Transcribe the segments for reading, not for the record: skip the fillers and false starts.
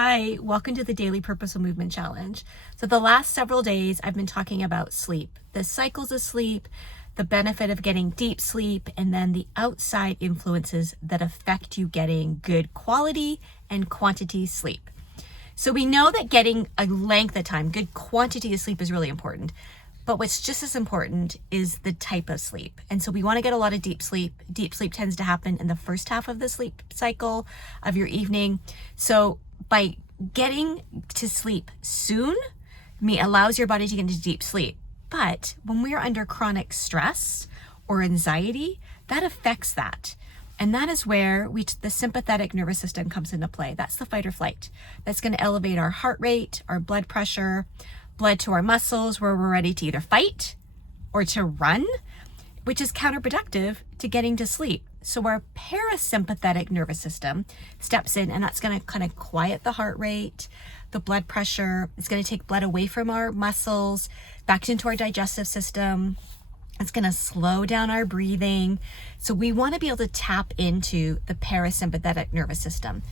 Hi, welcome to the Daily Purposeful Movement Challenge. So the last several days, I've been talking about sleep, the cycles of sleep, the benefit of getting deep sleep, and then the outside influences that affect you getting good quality and quantity sleep. So we know that getting a length of time, good quantity of sleep is really important. But what's just as important is the type of sleep. And so we want to get a lot of deep sleep. Deep sleep tends to happen in the first half of the sleep cycle of your evening. So by getting to sleep soon, allows your body to get into deep sleep. But when we are under chronic stress or anxiety, that affects that. And that is where the sympathetic nervous system comes into play. That's the fight or flight. That's going to elevate our heart rate, our blood pressure, blood to our muscles, where we're ready to either fight or to run, which is counterproductive to getting to sleep. So our parasympathetic nervous system steps in, and that's going to kind of quiet the heart rate, the blood pressure. It's going to take blood away from our muscles, back into our digestive system. It's going to slow down our breathing. So we want to be able to tap into the parasympathetic nervous system.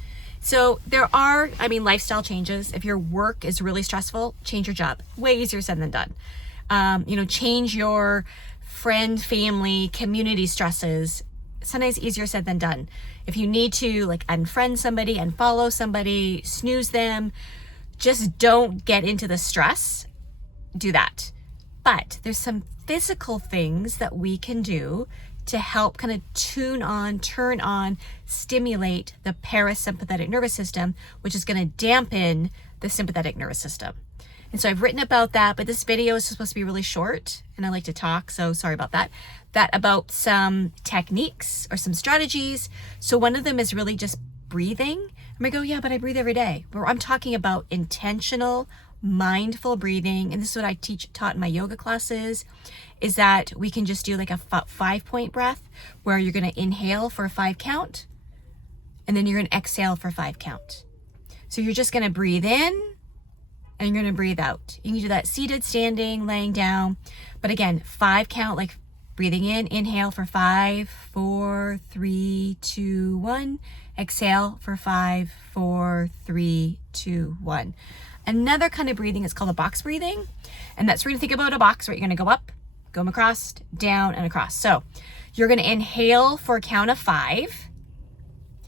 So there are, lifestyle changes. If your work is really stressful, change your job. Way easier said than done. Change your friend, family, community stresses. Sometimes easier said than done. If you need to unfriend somebody, unfollow somebody, snooze them, just don't get into the stress. Do that. But there's some physical things that we can do to help kind of turn on, stimulate the parasympathetic nervous system, which is going to dampen the sympathetic nervous system. And so I've written about that, but this video is supposed to be really short, and I like to talk, so sorry about that. About some techniques or some strategies. So one of them is really just breathing. I'm gonna go, yeah, but I breathe every day. But I'm talking about intentional, mindful breathing, and this is what I taught in my yoga classes, is that we can just do like a 5-point breath where you're going to inhale for a 5 count, and then you're going to exhale for 5 count. So you're just going to breathe in and you're going to breathe out. You can do that seated, standing, laying down. But again, 5 count, like breathing in, inhale for 5, 4, 3, 2, 1. Exhale for 5, 4, 3, 2, 1. Another kind of breathing is called a box breathing. And that's where you think about a box, right? You're going to go up, go across, down, and across. So you're going to inhale for a count of 5.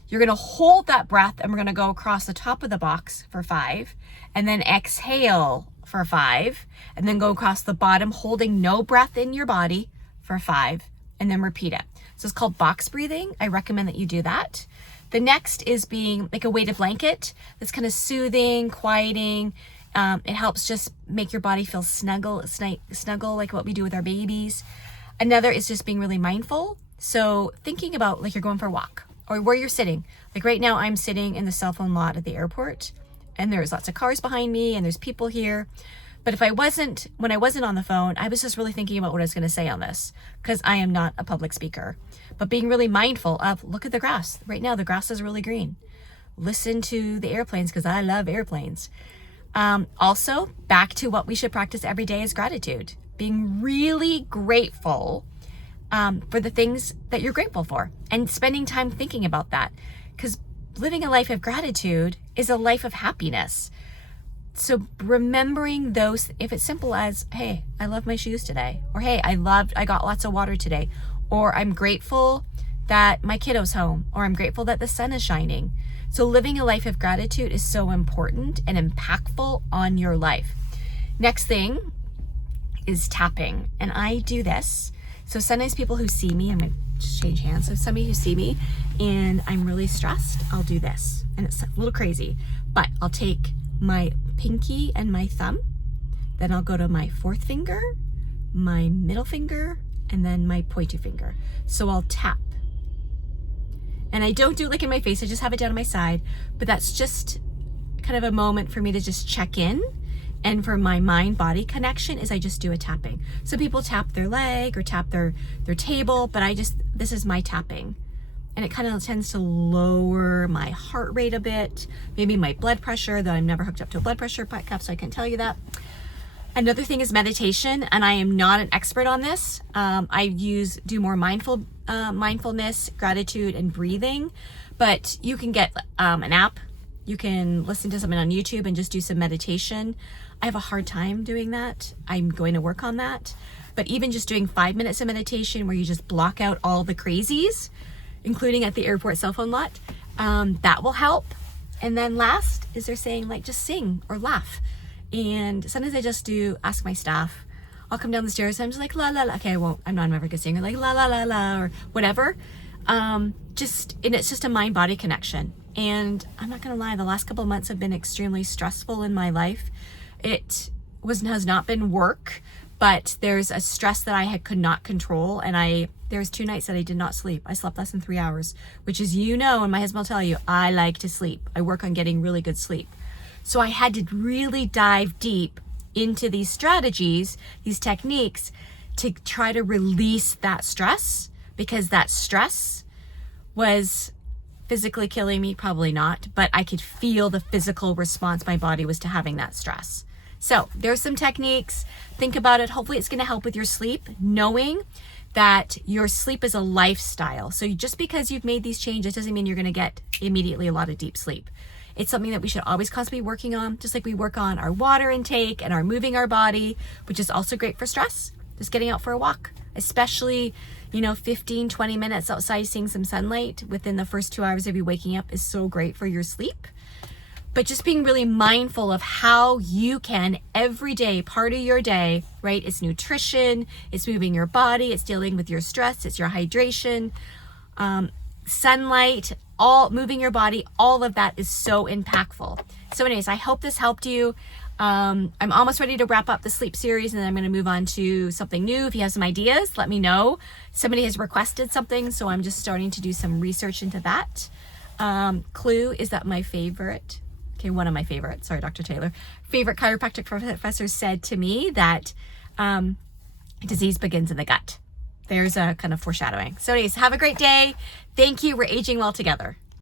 You're going to hold that breath, and we're going to go across the top of the box for 5, and then exhale for 5, and then go across the bottom, holding no breath in your body for 5, and then repeat it. So it's called box breathing. I recommend that you do that. The next is being like a weighted blanket. That's kind of soothing, quieting. It helps just make your body feel snuggle like what we do with our babies. Another is just being really mindful. So thinking about like you're going for a walk or where you're sitting. Like right now I'm sitting in the cell phone lot at the airport, and there's lots of cars behind me and there's people here. But when I wasn't on the phone, I was just really thinking about what I was going to say on this, because I am not a public speaker. But being really mindful of, look at the grass. Right now the grass is really green. Listen to the airplanes, because I love airplanes. Also, back to what we should practice every day is gratitude. Being really grateful for the things that you're grateful for, and spending time thinking about that. Because living a life of gratitude is a life of happiness. So remembering those, if it's simple as, hey, I love my shoes today, or hey, I got lots of water today, or I'm grateful that my kiddo's home, or I'm grateful that the sun is shining. So living a life of gratitude is so important and impactful on your life. Next thing is tapping. And I do this. So sometimes people who see me, I'm going to just change hands. So somebody who see me and I'm really stressed, I'll do this. And it's a little crazy, but I'll take my pinky and my thumb. Then I'll go to my 4th finger, my middle finger, and then my pointer finger. So I'll tap. And I don't do it like in my face, I just have it down on my side, but that's just kind of a moment for me to just check in. And for my mind-body connection is I just do a tapping. So people tap their leg or tap their table, but this is my tapping. And it kind of tends to lower my heart rate a bit, maybe my blood pressure, though I'm never hooked up to a blood pressure cuff, so I can't tell you that. Another thing is meditation, and I am not an expert on this. I do more mindfulness, gratitude, and breathing, but you can get an app. You can listen to something on YouTube and just do some meditation. I have a hard time doing that. I'm going to work on that. But even just doing 5 minutes of meditation where you just block out all the crazies, including at the airport cell phone lot, that will help. And then last is they're saying like just sing or laugh. And sometimes I just do ask my staff. I'll come down the stairs and I'm just like la la la. Okay, I won't. I'm not ever a good singer. Like la la la la or whatever. And it's just a mind-body connection. And I'm not gonna lie, the last couple of months have been extremely stressful in my life. It has not been work, but there's a stress that I could not control. And there's 2 nights that I did not sleep. I slept less than 3 hours, which is, and my husband will tell you, I like to sleep. I work on getting really good sleep. So I had to really dive deep into these strategies, these techniques to try to release that stress, because that stress was physically killing me, probably not, but I could feel the physical response my body was to having that stress. So there's some techniques. Think about it. Hopefully it's going to help with your sleep, knowing that your sleep is a lifestyle. So just because you've made these changes doesn't mean you're going to get immediately a lot of deep sleep. It's something that we should always constantly be working on, just like we work on our water intake and our moving our body, which is also great for stress. Just getting out for a walk, especially 15, 20 minutes outside seeing some sunlight within the first 2 hours of you waking up is so great for your sleep. But just being really mindful of how you can every day, part of your day, right? It's nutrition, it's moving your body, it's dealing with your stress, it's your hydration, sunlight, all moving your body, all of that is so impactful. So anyways, I hope this helped you. I'm almost ready to wrap up the sleep series, and then I'm going to move on to something new. If you have some ideas, let me know. Somebody has requested something, so I'm just starting to do some research into that. Clue is that my favorite, one of my favorites, sorry, Dr. Taylor, favorite chiropractic professor said to me that disease begins in the gut. There's a kind of foreshadowing. So anyways, have a great day. Thank you. We're aging well together.